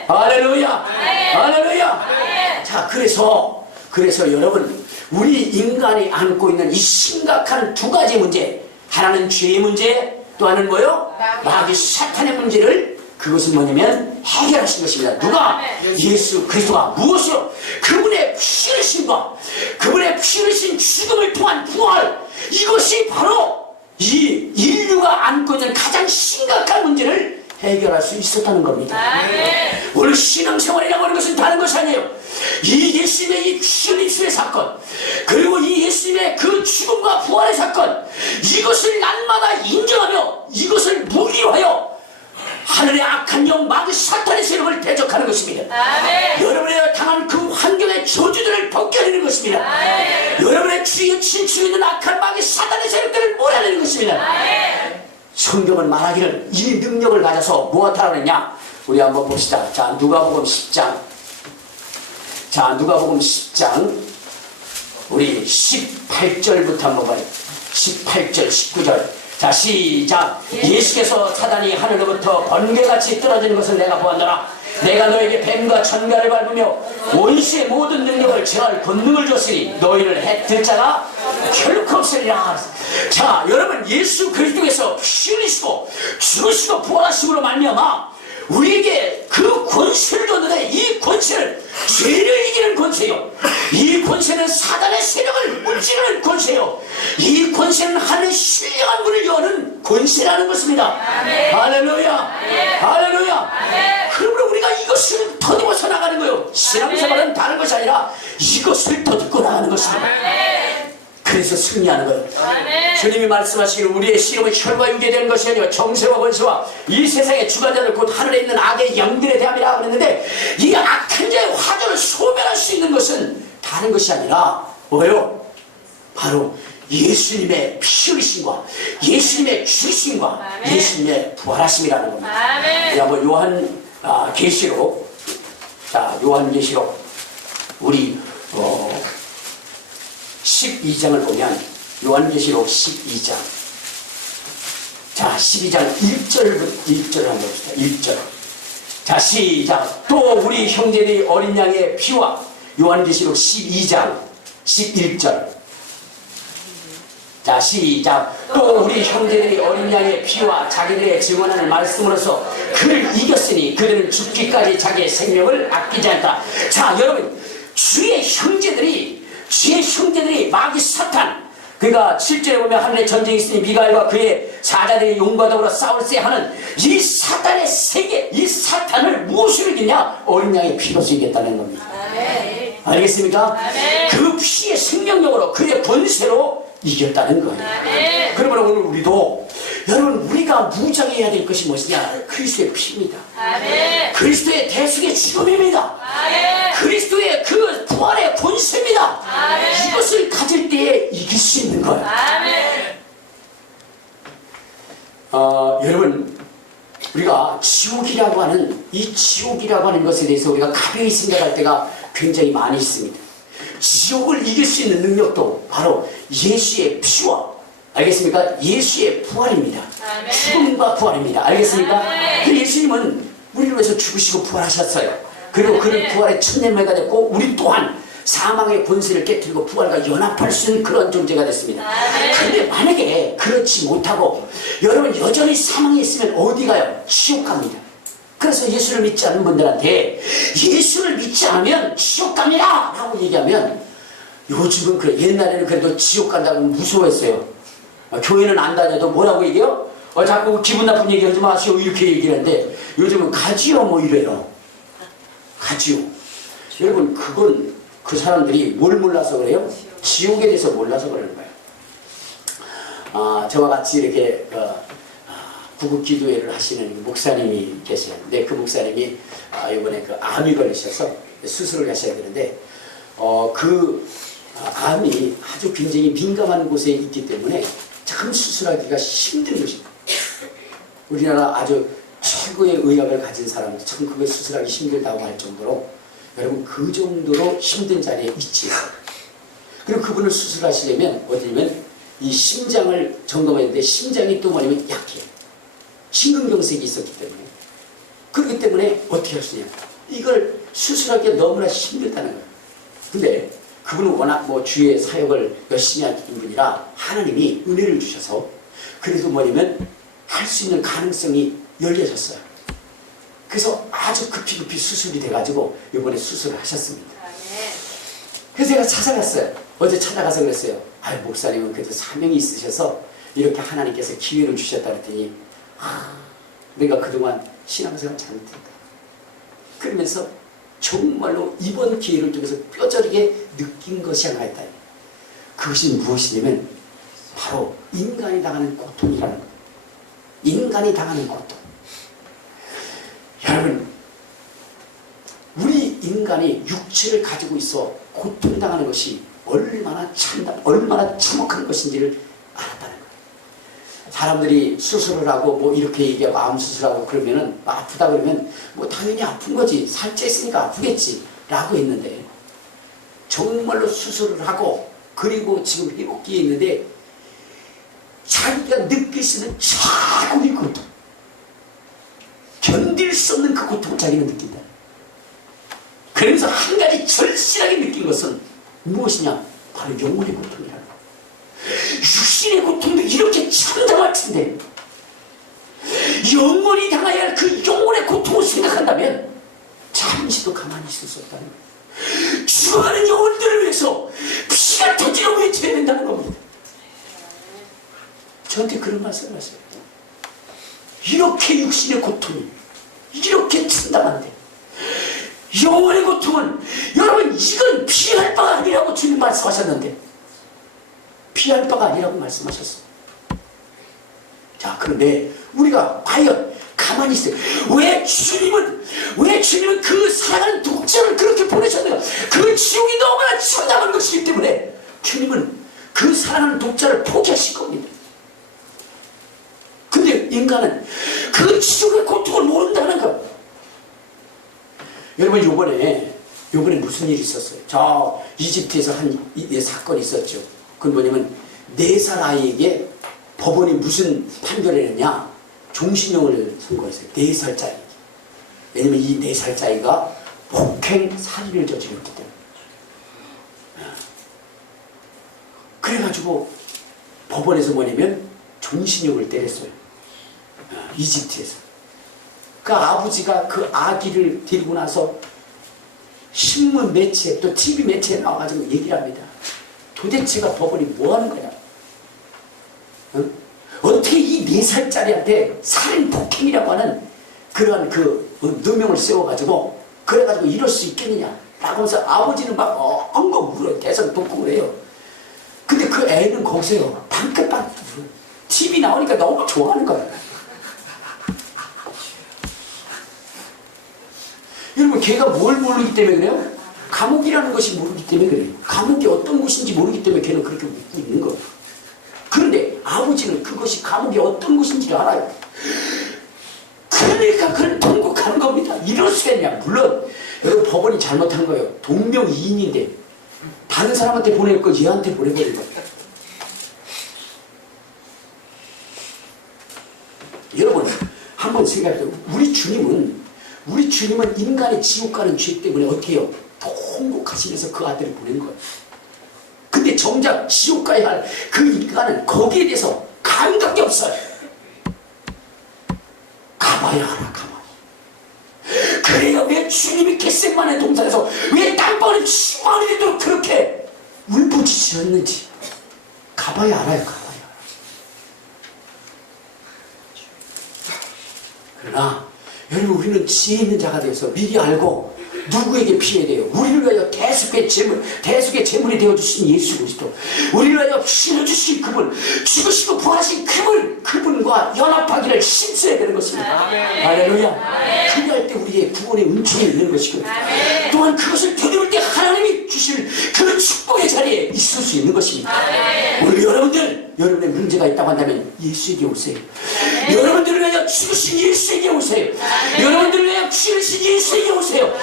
할렐루야. 할렐루야. 자, 그래서 여러분 우리 인간이 안고 있는 이 심각한 두 가지 문제, 하나는 죄의 문제, 또 하나는 뭐요? 마귀 사탄의 문제를 그것은 뭐냐면 해결하신 것입니다. 누가? 예수 그리스도가 무엇으로? 그분의 피 흘리심과 그분의 피 흘리신 죽음을 통한 부활, 이것이 바로 이 인류가 안고 있는 가장 심각한 문제를 해결할 수 있었다는 겁니다. 오늘 신앙생활이라고 하는 것은 다른 것이 아니에요. 이 예수님의 이 피 흘림의 사건, 그리고 이 예수님의 그 죽음과 부활의 사건, 이것을 날마다 인정하며 이것을 무기로하여 하늘의 악한 영 마귀 사탄의 세력을 대적하는 것입니다. 여러분의 당한 그 환경의 저주들을 벗겨내는 것입니다. 여러분의 주위에 친추해 있는 악한 마귀 사탄의 세력들을 몰아내는 것입니다. 성경은 말하기를 이 능력을 가져서 무엇하라고 했냐? 우리 한번 봅시다. 자, 누가복음 10장. 자, 누가복음 10장 우리 18절부터 한번 봐요. 18절 19절 자 시작. 예수께서 사단이 하늘로부터 번개같이 떨어지는 것을 내가 보았노라. 내가 너에게 뱀과 천가를 밟으며 원수의 모든 능력을 제할 권능을 줬으니 너희를 해뜰 자가 결코 없으리라. 자, 여러분 예수 그리스도께서 피 흘리시고 죽으시고 부활하심으로 말미암아 우리에게 그 권세를 줬는데 이 권세는 죄를 이기는 권세요. 이 권세는 사단의 세력을 무찌르는 권세요. 이 권세는 하늘의 신령한 문을 여는 권세라는 것입니다. 할렐루야. 할렐루야. 그러므로 우리가 이것을 터듬어서 나가는 거예요. 신앙생활은 다른 것이 아니라 이것을 터듬고 나가는 것입니다. 그래서 승리하는 거예요. 주님이 말씀하시기를 우리의 씨름은 혈과 육에 되는 것이 아니라 정세와 권세와 이 세상의 주관자들 곧 하늘에 있는 악의 영들에 대함이라 그랬는데 이 악한 자의 화전을 소멸할 수 있는 것은 다른 것이 아니라 뭐예요? 바로 예수님의 피 흘리심과 예수님의 죽으심과 예수님의 부활하심이라는 겁니다. 한번 요한 계시록 자 요한 계시록 우리 12장을 보면 요한계시록 12장. 자, 12장 1절을 한번 봅시다. 1절. 자, 시작. 또 우리 형제들이 어린 양의 피와 요한계시록 12장 11절. 자, 시작. 또 우리 형제들이 어린 양의 피와 자기들의 증언하는 말씀으로서 그를 이겼으니 그들은 죽기까지 자기의 생명을 아끼지 않다. 자, 여러분, 주의 형제들이 마귀 사탄, 그러니까 7절에 보면 하늘에 전쟁이 있으니 미가엘과 그의 사자들이 용과 더불어 싸울세 하는 이 사탄의 세계, 이 사탄을 무엇으로 이기냐? 어린 양의 피로서 이겼다는 겁니다. 아멘. 알겠습니까? 아멘. 그 피의 생명력으로, 그의 권세로 이겼다는 거예요. 아멘. 그러면 오늘 우리도, 여러분, 우리가 무장해야 될 것이 무엇이냐? 그리스도의 피입니다. 아멘. 그리스도의 대속의 죽음입니다. 아멘. 그리스도의 그 부활의 권세입니다. 아멘. 이것을 가질 때에 이길 수 있는 거예요. 아멘. 여러분, 우리가 지옥이라고 하는 것에 대해서 우리가 가벼이 생각할 때가 굉장히 많이 있습니다. 지옥을 이길 수 있는 능력도 바로 예수의 피와, 알겠습니까? 예수의 부활입니다. 아멘. 죽음과 부활입니다. 알겠습니까? 아멘. 그 예수님은 우리를 위해서 죽으시고 부활하셨어요. 그리고 그는 부활의 첫 열매가 됐고, 우리 또한 사망의 권세를 깨뜨리고 부활과 연합할 수 있는 그런 존재가 됐습니다. 그런데 만약에 그렇지 못하고 여러분 여전히 사망에 있으면 어디 가요? 지옥 갑니다. 그래서 예수를 믿지 않는 분들한테 예수를 믿지 않으면 지옥 갑니다 라고 얘기하면, 요즘은 그래, 옛날에는 그래도 지옥 간다고 무서워했어요. 교회는 안 다녀도 뭐라고 얘기해요? 자꾸 기분 나쁜 얘기 하지 마시오 이렇게 얘기하는데, 요즘은 가지요 뭐 이래요. 가지요. 여러분, 그건 그 사람들이 뭘 몰라서 그래요? 지옥에 대해서 몰라서 그러는 거예요. 저와 같이 이렇게 구국기도회를 하시는 목사님이 계세요. 근데 그 목사님이 이번에 그 암이 걸리셔서 수술을 하셔야 되는데, 그 암이 아주 굉장히 민감한 곳에 있기 때문에 참 수술하기가 힘든 것입니다. 우리나라 아주 최고의 의학을 가진 사람도 참 그걸 수술하기 힘들다고 할 정도로, 여러분, 그 정도로 힘든 자리에 있지요. 그리고 그분을 수술하시려면 어디냐면 이 심장을 점검했는데 심장이 또 뭐냐면 약해요. 심근경색이 있었기 때문에. 그렇기 때문에 어떻게 할 수 있냐? 이걸 수술하기가 너무나 힘들다는 거예요. 근데 그분은 워낙 뭐 주의 사역을 열심히 하는 분이라 하나님이 은혜를 주셔서 그래도 뭐냐면 할 수 있는 가능성이 열려졌어요. 그래서 아주 급히 수술이 돼가지고 이번에 수술을 하셨습니다. 그래서 제가 찾아갔어요. 어제 찾아가서 그랬어요. 목사님은 그래도 사명이 있으셔서 이렇게 하나님께서 기회를 주셨다 그랬더니, 내가 그동안 신앙생활 잘못했다. 그러면서 정말로 이번 기회를 통해서 뼈저리게 느낀 것이 하나 있다. 그것이 무엇이냐면 바로 인간이 당하는 고통이라는 거예요. 인간이 당하는 고통. 여러분, 우리 인간이 육체를 가지고 있어 고통당하는 것이 얼마나 참혹한 것인지를 알았다는 거예요. 사람들이 수술을 하고 뭐 이렇게 얘기하고 암 수술하고 그러면은 아프다 그러면 뭐 당연히 아픈 거지, 살쪄 있으니까 아프겠지 라고 했는데, 정말로 수술을 하고 그리고 지금 회복기에 있는데 자기가 느낄 수 있는 최고의 고통, 견딜 수 없는 그 고통을 자기는 느낀다. 그러면서 한 가지 절실하게 느낀 것은 무엇이냐? 바로 영혼의 고통이라는 거예요. 육신의 고통도 이렇게 참담할 텐데 영혼이 당해야 할 그 영혼의 고통을 생각한다면 잠시도 가만히 있을 수 없다는 거예요. 죽어가는 영혼들을 위해서 피가 터지려 외쳐야 된다는 겁니다. 저한테 그런 말씀을 하세요. 이렇게 육신의 고통이 이렇게 참담한데 영혼의 고통은, 여러분, 이건 피할 바가 아니라고 주님 말씀하셨는데 피할 바가 아니라고 말씀하셨어요. 자, 그런데 우리가 과연 가만히 있어요. 왜 주님은 그 사랑하는 독자를 그렇게 보내셨는가? 그 지옥이 너무나 참담한 것이기 때문에 주님은 그 사랑하는 독자를 포기하실 겁니다. 근데 인간은 그 지옥의 고통을 모른다는 거. 여러분, 요번에 무슨 일이 있었어요? 저 이집트에서 한 사건이 있었죠. 그건 뭐냐면 4살 아이에게 법원이 무슨 판결을 했냐? 종신형을 선고했어요. 4살짜리. 왜냐면 이 4살짜리가 폭행 살인을 저질렀기 때문에. 그래가지고 법원에서 뭐냐면 종신형을 때렸어요. 이집트에서. 그 아버지가 그 아기를 데리고 나서 신문 매체 또 TV 매체에 나와가지고 얘기를 합니다. 도대체가 법원이 뭐 하는 거냐? 어떻게 이 4살짜리한테 살인 폭행이라고 하는 그러한 그 누명을 세워가지고 그래가지고 이럴 수 있겠느냐? 라고 해서 아버지는 막 엉엉 울어 대성통곡을 해요. 근데 그 애는 거기서요 방긋방긋 울어요. TV 나오니까 너무 좋아하는 거예요. 여러분 걔가 뭘 모르기 때문에 그래요? 감옥이라는 것이 모르기 때문에 그래요. 감옥이 어떤 곳인지 모르기 때문에 걔는 그렇게 웃고 있는 거예요. 그런데 아버지는 그것이 감옥이 어떤 곳인지를 알아요. 그러니까 그런 통곡하는 겁니다. 이럴 수 있냐? 물론 여러분 법원이 잘못한 거예요. 동명이인인데 다른 사람한테 보낼 거 얘한테 보내버린 거예요. 여러분 한번 생각해요. 우리 주님은 인간의 지옥 가는 죄 때문에 어떻게 해요? 통곡하시면서 그 아들을 보낸 거예요. 근데 정작 지옥 가야 할 그 인간은 거기에 대해서 감각이 없어요. 가봐야 하나 가봐야. 그래요. 왜 주님이 겟세마네 동산에서 왜 땅바닥을 수많이 되도록 그렇게 울부짖으셨는지 가봐야 알아요. 가봐야. 그러나 여러분 우리는 지혜 있는 자가 되어서 미리 알고 누구에게 피해야 돼요? 우리를 위하여 대속의 제물이 되어주신 예수 그리스도, 우리를 위하여 피를 주신 그분, 죽으시고 부활하신 그분과 연합하기를 힘써야 되는 것입니다. 할렐루야. 그리할 때 우리의 구원의 은총이 있는 것이고 또한 그것을 되돌릴 때 하나님이 주실 그 축복의 자리에 있을 수 있는 것입니다. 오늘 여러분의 문제가 있다고 한다면 예수에게 오세요. 여러분들을 위하여 죽으신 예수에게 오세요. 여러분들을 위하여 죽으신 예수에게 오세요.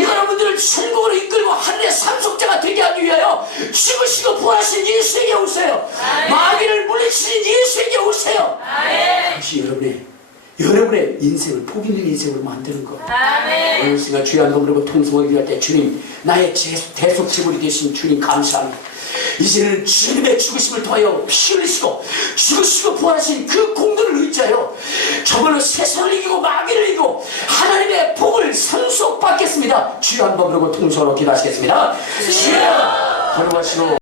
여러분들을 천국으로 이끌고 하늘의 상속자가 되게 하기 위하여 죽으시고 부활하신 예수에게 오세요. 마귀를 물리치신 예수에게 오세요. 그것이 여러분의 인생을 복 있는 인생으로 만드는 거. 오늘 시간 주여 한 번으로 통성을 기할 때 주님, 나의 대속 지물이 되신 주님 감사합니다. 이제는 주님의 죽으심을 통하여 피 흘리시고 죽으시고 부활하신 그 공로를 의지하여 저걸로 세상을 이기고 마귀를 이기고 하나님의 복을 상속받겠습니다. 주여 한 번 부르고 통성으로 기도하시겠습니다. 주여! 걸어가시고